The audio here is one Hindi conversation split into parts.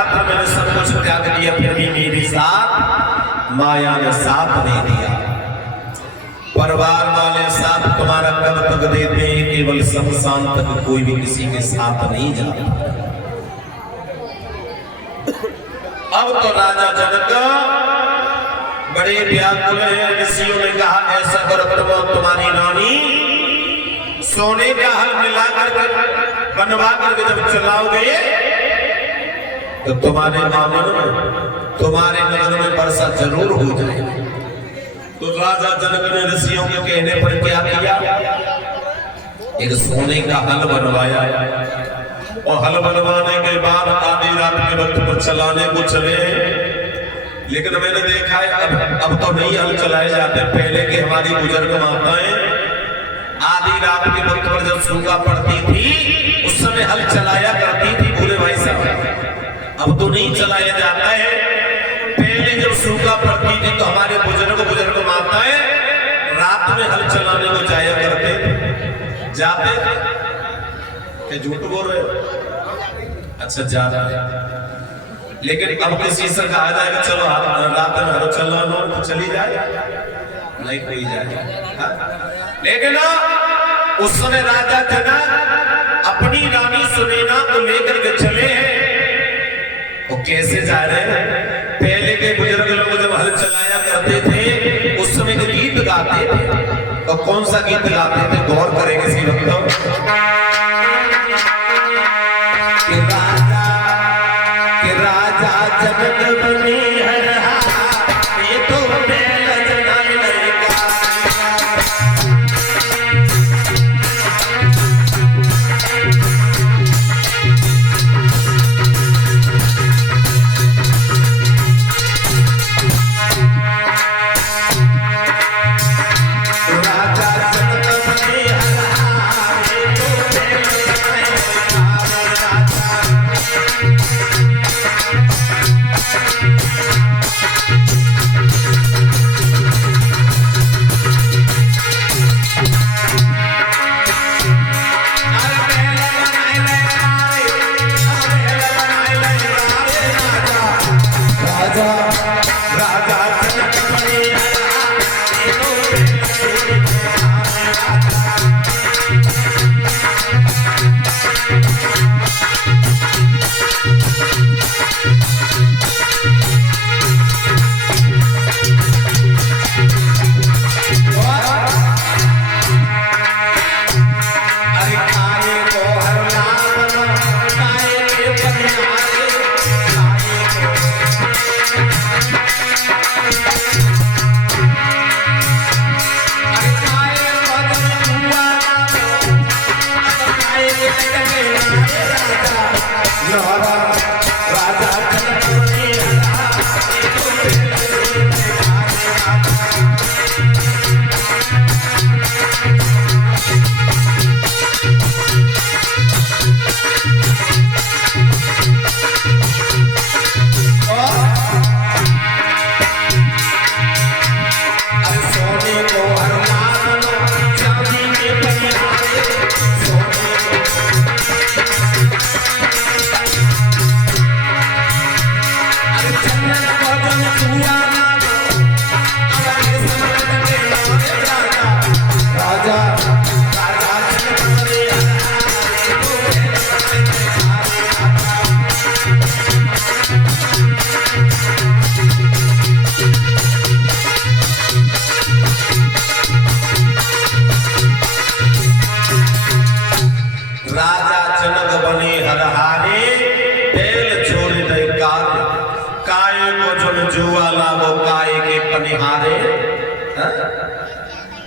रात्र मैंने सब कुछ त्याग दिया, फिर भी मेरे साथ माया ने साथ नहीं दिया। परिवार वाले साथ तुम्हारा कब तक देते हैं, केवल शमशान तक कोई भी किसी के साथ नहीं जाता। अब तो राजा जनक बड़े व्याकुल हैं। ऋषियों ने कहा ऐसा करो तुम्हारी रानी सोने का हल मिलाकर बनवा करके जब चलाओगे तो तुम्हारे नगर में वर्षा जरूर हो जाएगी। तो राजा जनक ने ऋषियों के कहने पर क्या किया, एक सोने का हल बनवाया और हल बनवाने के बाद आधी रात के वक्त पर चलाने को चले। लेकिन मैंने देखा है अब तो नहीं हल चलाए जाते। पहले के हमारी बुजुर्ग माताएं आधी रात के वक्त पर जब सूखा पड़ती थी उस समय हल चलाया करती थी पूरे भाई साहब। अब तो नहीं चलाया जाता है। पहले जब सूखा पड़ती थी तो हमारे बुजुर्ग माताएं रात में हल चलाने को जाया करते जाते थे। क्या झूठ बोल रहे हो? अच्छा जा रहा है। लेकिन अब किसी से कहा जाए कि चलो रात में हल चला लो तो चली जाए, नहीं कोई जाए। लेकिन उस समय राजा जनक अपनी रानी सुनैना को लेकर के चले हैं। वो कैसे जा रहे हैं? पहले के बुजुर्ग लोग जब हल चलाया करते थे उस समय के गीत गाते थे। तो कौन सा गीत गाते थे गौर करेंगे इसी वक्त। कि राजा जनक बने हर ये तो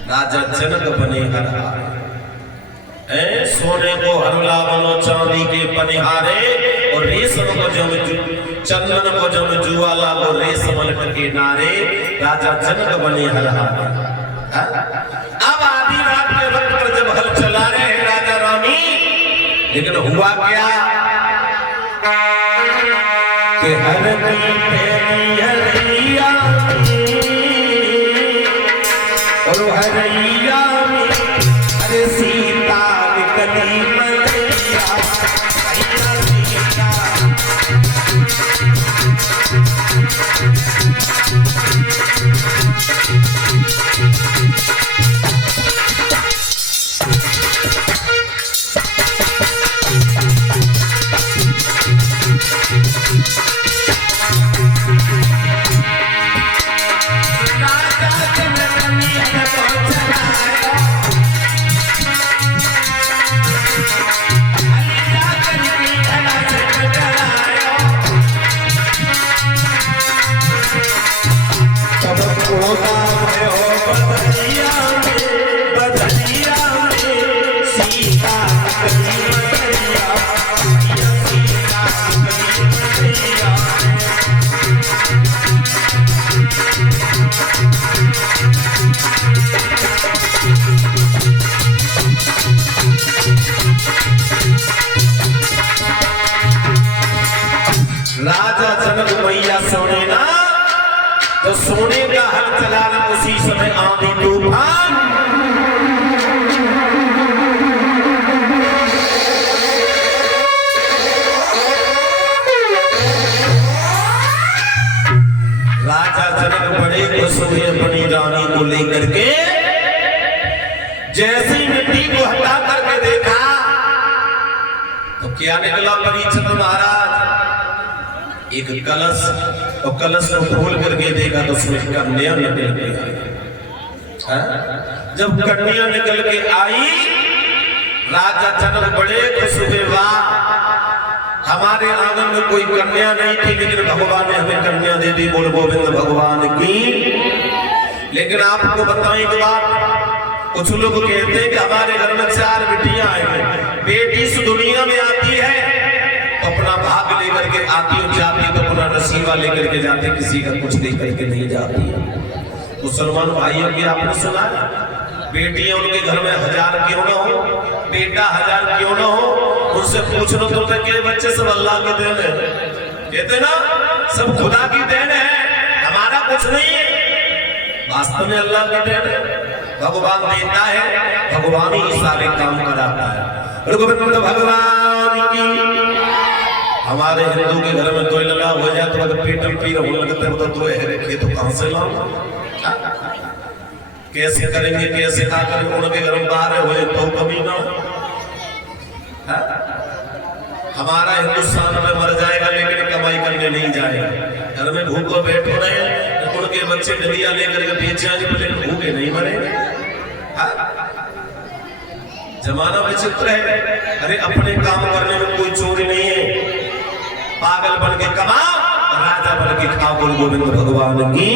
राजा जनक बने हरहारे, सोने को हरला बनो चांदी के पनिहारे, और रेशम को जम चंदन को जम जुआला वो रेशमल के नारे, राजा जनक बने हरहारे। अब आधी रात के वक्त पर जब हल चला रहे हैं राजा रानी, लेकिन हुआ क्या कि हर और हरैया में अरे सीता निकली मलैया, सीता राजा जनक मैया सोने ना तो सोने का हल चलाना, उसी समय आंधी तूफान। राजा जनक बड़े खुश हुए अपनी रानी को लेकर के। जैसे ही मिट्टी को हटा करके देखा तो क्या निकला परीक्षित महाराज, एक कलश, और कलश को खोल करके देखा तो उसमें कन्या निकल के आई। जब कन्या निकल के आई, राजा जनक बड़े खुश हुए, वाह हमारे आंगन में कोई कन्या नहीं थी, लेकिन भगवान ने हमें कन्या दे दी। बोल गोविंद भगवान की। लेकिन आपको बताएं एक बात, कुछ लोग कहते हैं कि हमारे घर में 4 बेटियां आई, बेटी इस दुनिया में आती है अपना भाग लेकर के आती और जाती, तो अपना नसीबा लेकर के जाते, किसी का कुछ लेकर के नहीं जाती है। मुसलमान भाइयों की आपने सुना, बेटियां उनके घर में 1000 क्यों ना हो, बेटा 1000 क्यों ना हो, उनसे पूछ लो तो के बच्चे सब अल्लाह की देन है, कहते ना सब खुदा की देन है, हमारा कुछ नहीं है। वास्तव में अल्लाह की देन है, भगवान देता है, भगवान ही सारे काम कराता है। गोविंद भगवान की। हमारे हिंदू के घर में कोई लगा हो जाए तो अगर पेट में पीड़ होने लगता है तो है तो कहां से लाऊं, कैसे करेंगे, कैसे ना करेंगे। उनके घर में बाहर हुए तो कभी ना। हमारा हिंदुस्तान में मर जाएगा लेकिन कमाई करने नहीं जाएगा। घर में भूखो बैठो रहे, उनके बच्चे डलिया लेकर के बेच जाएंगे, लेकिन भूखे नहीं मरेंगे। जमाना विचित्र है। अरे अपने काम करने में कोई चोरी नहीं है, पागल बन के कमाओ, राजा बन के खाओ। बोल गोविंद भगवान की।